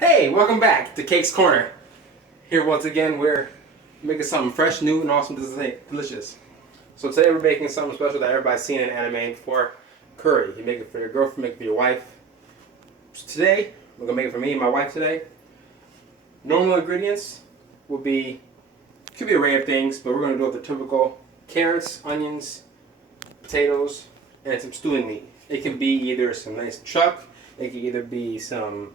Hey, welcome back to Cake's Corner. Here once again, we're making something fresh, new, and awesome, delicious. So today we're making something special that everybody's seen in anime before. Curry. You make it for your girlfriend, make it for your wife. So today, we're gonna make it for me and my wife today. Normal ingredients will be, could be an array of things, but we're gonna do it the typical carrots, onions, potatoes, and some stewing meat. It can be either some nice chuck, it can either be some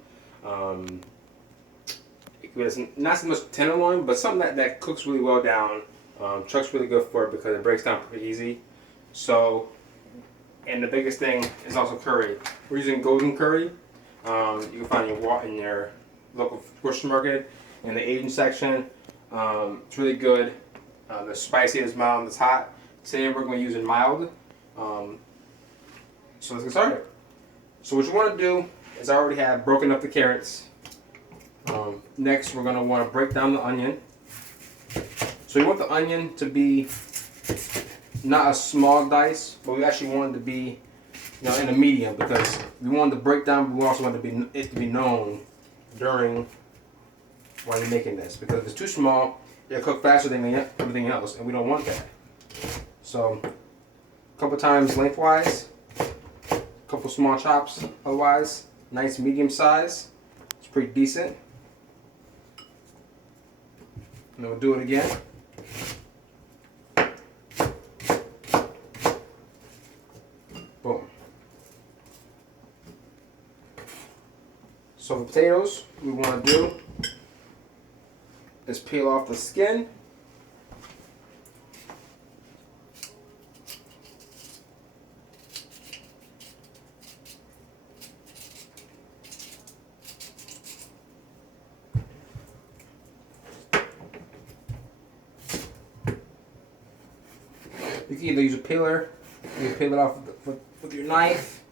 it was not so much tenderloin, but something that cooks really well down. Chuck's really good for it because it breaks down pretty easy. So, and the biggest thing is also curry. We're using golden curry. You can find it in your local grocery market in the Asian section. It's really good. The spicy, it's mild, and it's hot. Today we're going to use it mild. So let's get started. So what you want to do is I already have broken up the carrots. Next, we're going to want to break down the onion. So you want the onion to be not a small dice, but we actually want it to be, in a medium, because we want it to break down, but we also want it to be known during while you're making this. Because if it's too small, it'll cook faster than everything else, and we don't want that. So a couple times lengthwise, a couple small chops otherwise, nice medium size. It's pretty decent. And then we'll do it again. Boom. So the potatoes we want to do is peel off the skin. You can either use a peeler, you can peel it off with your knife,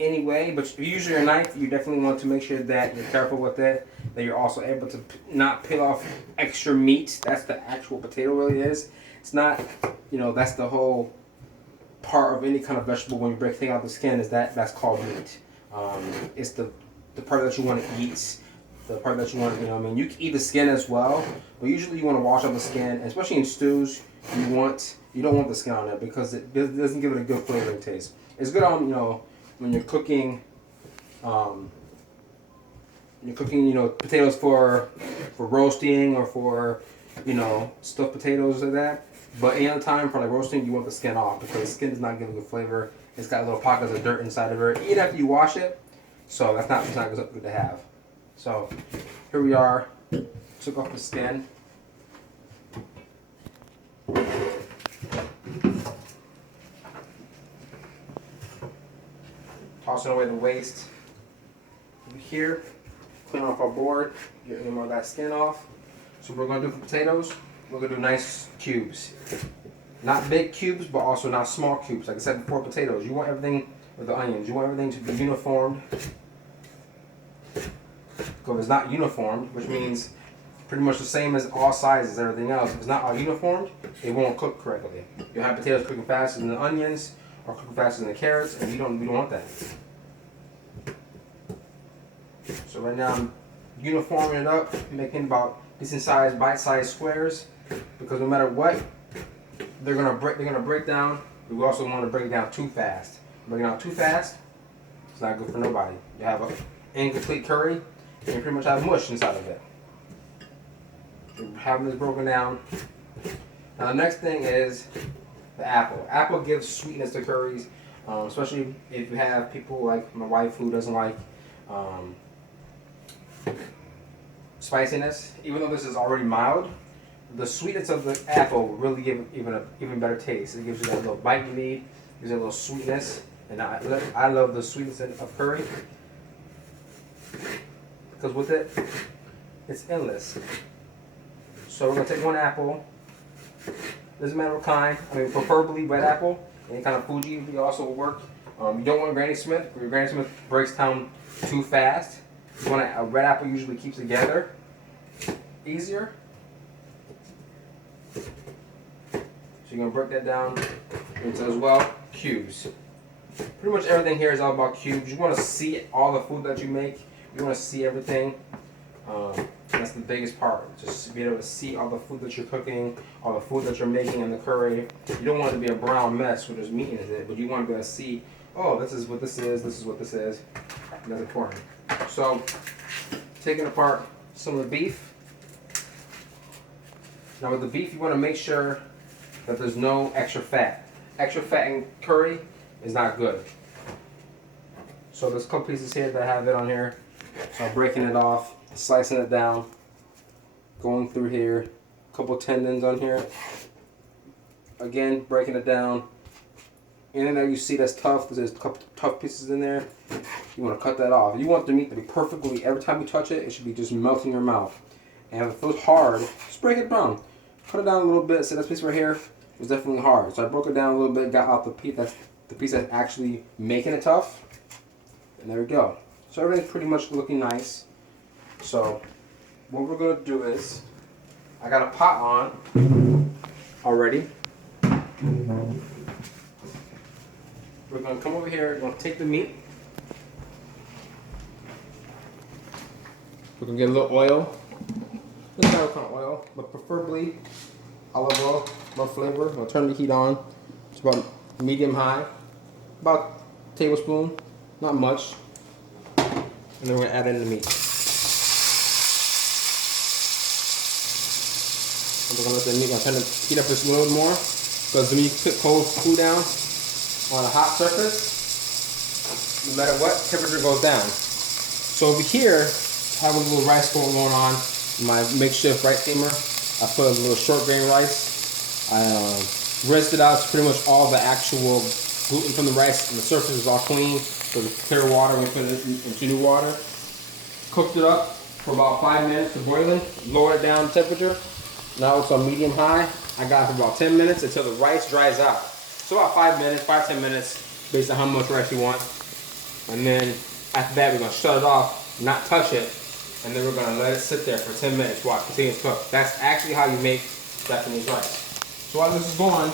anyway. But if you use your knife, you definitely want to make sure that you're careful with it, that you're also able to not peel off extra meat. That's the actual potato really is. It's not, that's the whole part of any kind of vegetable when you break things out of the skin is that's called meat. It's the part that you want to eat. The part that you want, you can eat the skin as well, but usually you want to wash out the skin, and especially in stews. You don't want the skin on there because it doesn't give it a good flavor and taste. It's good on when you're cooking, potatoes for roasting or for stuffed potatoes like that. But any other time for like roasting, you want the skin off because the skin does not give a good flavor. It's got little pockets of dirt inside of it, even after you wash it. So it's not good to have. So here we are. Took off the skin. Tossing away the waste. Over here, clean off our board, get any more of that skin off. So what we're gonna do for potatoes, we're gonna do nice cubes. Not big cubes, but also not small cubes. Like I said before, potatoes, you want everything with the onions, you want everything to be uniformed. Because if it's not uniformed, which means pretty much the same as all sizes, everything else, if it's not all uniformed, it won't cook correctly. You'll have potatoes cooking faster than the onions, or cooking faster than the carrots, and we don't want that. So right now I'm uniforming it up, making about decent sized, bite-sized squares, because no matter what, they're gonna break down. We also want to break it down too fast. Breaking down too fast, it's not good for nobody. You have an incomplete curry, and you pretty much have mush inside of it. Having this broken down. Now the next thing is the apple. Apple gives sweetness to curries, especially if you have people like my wife who doesn't like spiciness. Even though this is already mild, the sweetness of the apple will really give even better taste. It gives you that little bite you need, gives you a little sweetness, and I love the sweetness of curry because with it, it's endless. So we're gonna take one apple. Doesn't matter what kind. Preferably red apple. Any kind of Fuji also will work. You don't want Granny Smith. Your Granny Smith breaks down too fast. You want a red apple usually keeps together easier. So you're gonna break that down into as well cubes. Pretty much everything here is all about cubes. You want to see all the food that you make. You want to see everything. That's the biggest part. Just to be able to see all the food that you're cooking, all the food that you're making in the curry. You don't want it to be a brown mess where there's meat in it, but you want to be able to see, oh, this is what this is what this is. And that's important. So, taking apart some of the beef. Now with the beef, you want to make sure that there's no extra fat. Extra fat in curry is not good. So there's a couple pieces here that have it on here. So I'm breaking it off, slicing it down, going through here, a couple tendons on here. Again, breaking it down. Anything that you see that's tough, there's a couple tough pieces in there, you want to cut that off. You want the meat to be perfectly, every time you touch it, it should be just melting in your mouth. And if it feels hard, just break it down. Cut it down a little bit. See this piece right here was definitely hard. So I broke it down a little bit, got out the piece that's actually making it tough. And there we go. So everything's pretty much looking nice. So what we're going to do is, I got a pot on already. We're going to come over here, we're going to take the meat. We're going to get a little oil. This kind of oil, but preferably olive oil, more flavor. We'll turn the heat on. It's about medium high. About a tablespoon, not much. And then we're going to add in the meat. And we're going to let the meat turn the heat up just a little more. Because when you put cold food down on a hot surface, no matter what, temperature goes down. So over here, I have a little rice going on. My makeshift rice steamer. I put a little short grain rice. I rinsed it out to pretty much all the actual gluten from the rice, and the surface is all clean. So the clear water, we put it into new water. Cooked it up for about 5 minutes to boiling. Lowered it down temperature. Now it's on medium high. I got it for about 10 minutes until the rice dries out. So about 5 minutes, 5-10 minutes, based on how much rice you want. And then after that, we're gonna shut it off, not touch it. And then we're going to let it sit there for 10 minutes while it continues to cook. That's actually how you make Japanese rice. So while this is going,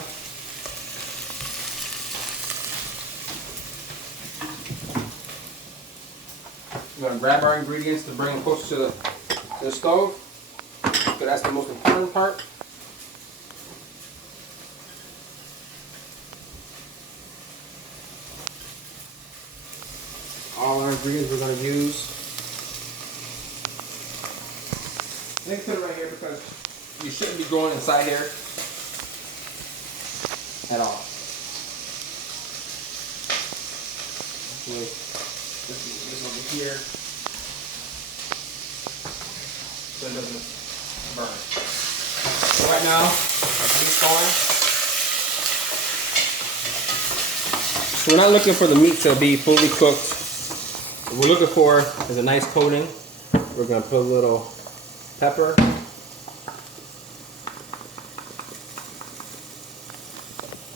we're going to grab our ingredients to bring them closer to the stove. So that's the most important part. All our ingredients we're going to use. Let me put it right here because you shouldn't be going inside here at all. Okay, this over here so it doesn't burn. So right now, it's going. So we're not looking for the meat to be fully cooked. What we're looking for is a nice coating. We're going to put a little pepper.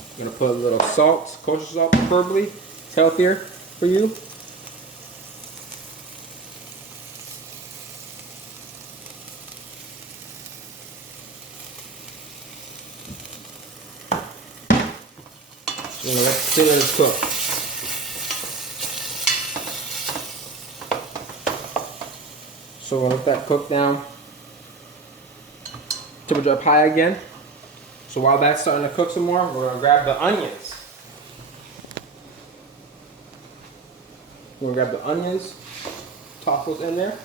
I'm going to put a little salt, kosher salt preferably. It's healthier for you. I'm going to let it cook. So we'll let that cook down. Temperature up high again. So while that's starting to cook some more, we're going to grab the onions. We're going to grab the onions, toss those in there.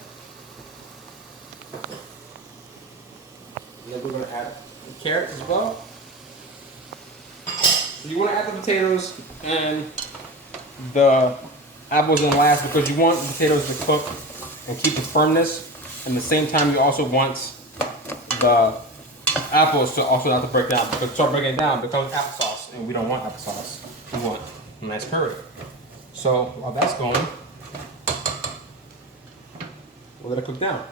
And then we're going to add the carrots as well. So you want to add the potatoes and the apples in last because you want the potatoes to cook and keep the firmness. And at the same time, you also want the apples to also not to break down. Because start breaking it down, it becomes applesauce, and we don't want applesauce. We want a nice curry. So while that's going, we'll let it cook down.